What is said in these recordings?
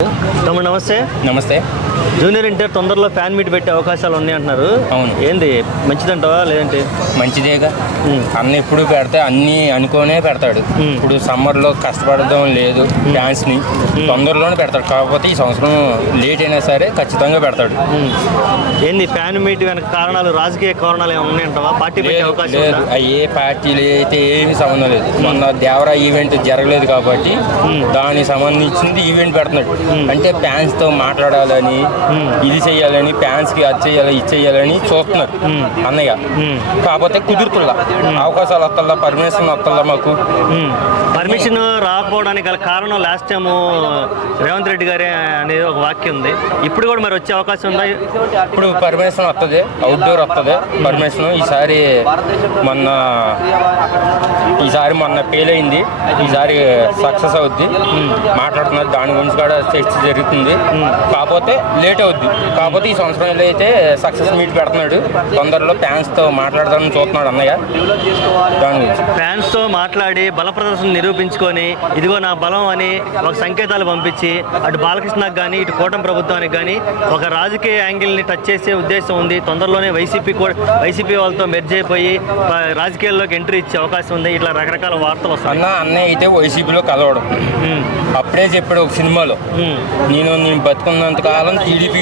తమ్ముడు నమస్తే. నమస్తే. జూనియర్ ఎన్టీఆర్ తొందరలో ఫ్యాన్ మీట్ పెట్టే అవకాశాలు ఉన్నాయి అంటున్నారు. అవును. ఏంది మంచిదంటావా లేదంటే? మంచిదేగా. అన్న ఎప్పుడు పెడితే అన్నీ అనుకోనే పెడతాడు. ఇప్పుడు సమ్మర్లో కష్టపడడం లేదు, డ్యాన్స్ని తొందరలోనే పెడతాడు. కాకపోతే ఈ సంవత్సరం లేట్ అయినా సరే ఖచ్చితంగా పెడతాడు. ఏంది ఫ్యాన్ మీట్ వెనక కారణాలు, రాజకీయ కారణాలు ఏమైనా ఉన్నాయంటావా? పార్టీ పెట్టే అవకాశం లేదు. ఏ పార్టీలు అయితే ఏమి సంబంధం లేదు. మొన్న దేవరా ఈవెంట్ జరగలేదు కాబట్టి దానికి సంబంధించింది ఈవెంట్ పెడుతున్నాడు. అంటే ఫ్యాన్స్తో మాట్లాడాలని, ఇది చెయ్యాలని, ఫ్యాన్స్కి అది చెయ్యాలి, ఇది చెయ్యాలని చూస్తున్నారు అన్నయ్య. కాకపోతే కుదురుతుల్లా, అవకాశాలు వస్తల్లా, పర్మిషన్ వస్తల్లా. మాకు పర్మిషన్ రాకపోవడానికి గల కారణం లాస్ట్ టైం రేవంత్ రెడ్డి గారే అనేది ఒక వాక్యం ఉంది. ఇప్పుడు కూడా మరి వచ్చే అవకాశం ఉందా? ఇప్పుడు పర్మిషన్ వస్తుంది, అవుట్డోర్ వస్తుంది పర్మిషన్. ఈసారి మొన్న ఫెయిల్ అయింది, ఈసారి సక్సెస్ అవుద్ది మాట్లాడుతున్నారు. దాని గురించి కూడా చర్చ జరుగుతుంది. కాకపోతే లేట్ అవుద్ది. కాకపోతే ఈ సంవత్సరంలో అయితే సక్సెస్ మీట్ పెడుతున్నాడు. తొందరలో ఫ్యాన్స్తో మాట్లాడదామని చూస్తున్నాడు అన్నయ్య. దాని గురించి ఫ్యాన్స్తో మాట్లాడి బల ప్రదర్శన నిరూపించుకొని ఇదిగో నా బలం అని ఒక సంకేతాలు పంపించి అటు బాలకృష్ణకు కానీ ఇటు కూటమి ప్రభుత్వానికి కానీ ఒక రాజకీయ యాంగిల్ని టచ్ చేసే ఉద్దేశం ఉంది. తొందరలోనే వైసీపీ వాళ్ళతో మెర్జ్ అయిపోయి రాజకీయాల్లోకి ఎంట్రీ ఇచ్చే అవకాశం ఉంది. ఇట్లా రకరకాల వార్తలు వస్తాయి. అన్నయ్య అయితే వైసీపీలో కలవడం అప్పుడే చెప్పాడు ఒక సినిమాలో, నేను బతుకున్నంత కాలం టీడీపీ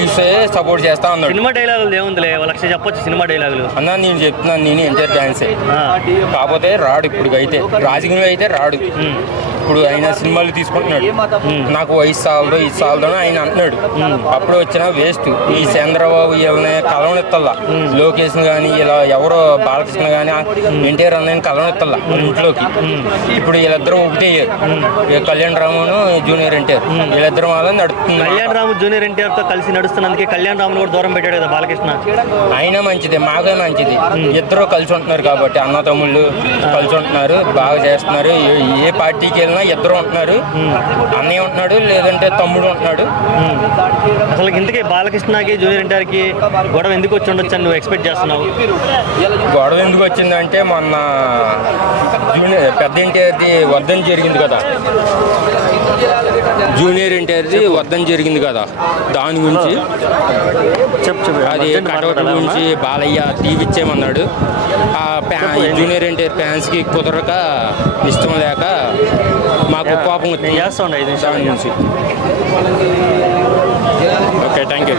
సపోర్ట్ చేస్తా ఉన్నాడు. సినిమా డైలాగులు ఏముందిలే, లక్ష చెప్పొచ్చు సినిమా డైలాగులు. అన్న నేను చెప్తున్నాను, నేను ఎన్టీఆర్ డాన్సే. కాకపోతే రాడు, ఇప్పుడు అయితే రాజకీయంలో అయితే రాడు. ఇప్పుడు ఆయన సినిమాలు తీసుకుంటున్నాడు. నాకు వయసు సాలదు, ఇది సాలదు అని ఆయన అంటున్నాడు. అప్పుడు వచ్చిన వేస్ట్. ఈ చంద్రబాబు వీళ్ళని కలవనెత్తల్లా, లోకేష్ కానీ ఇలా ఎవరో బాలకృష్ణ కానీ ఎన్టీఆర్ అన్నయ్యని కలవనెత్తల్లా ఇంట్లోకి. ఇప్పుడు వీళ్ళిద్దరూ ఒకటే కళ్యాణ్ రామును జూనియర్ ఎన్టీఆర్ వీళ్ళిద్దరం వల్ల నడుస్తుంది. కళ్యాణ్ రాము జూనియర్ ఎన్టీఆర్ తో కలిసి నడుస్తున్నందుకే కళ్యాణ్ రామును కూడా దూరం పెట్టాడు కదా బాలకృష్ణ. అయినా మంచిదే, మాకే మంచిది. ఇద్దరు కలిసి ఉంటున్నారు కాబట్టి, అన్న తమ్ముళ్ళు కలిసి ఉంటున్నారు, బాగా చేస్తున్నారు. ఏ పార్టీకి వెళ్ళినా ఇద్దరు ఉంటున్నారు. అన్నయ్య ఉంటున్నాడు, లేదంటే తమ్ముడు ఉంటున్నాడు. అసలు ఇంతకీ బాలకృష్ణకి జూనియర్ ఎన్టీఆర్కి గొడవ ఎందుకు వచ్చి ఉండొచ్చు అని నువ్వు ఎక్స్పెక్ట్ చేస్తున్నావు? గొడవ ఎందుకు వచ్చిందంటే మొన్న పెద్ద ఎన్టీఆర్ది వద్దని జరిగింది కదా, జూనియర్ ఎన్టీఆర్ది వద్దని జరిగింది కదా, దాని గురించి అది కటౌట్ గురించి బాలయ్య తీవిచ్చేయమన్నాడు. జూనియర్ ఎన్టీఆర్ ఫ్యాన్స్కి కుదరక, ఇష్టం లేక మాకు కోపం వచ్చింది దాని గురించి. Okay, thank you.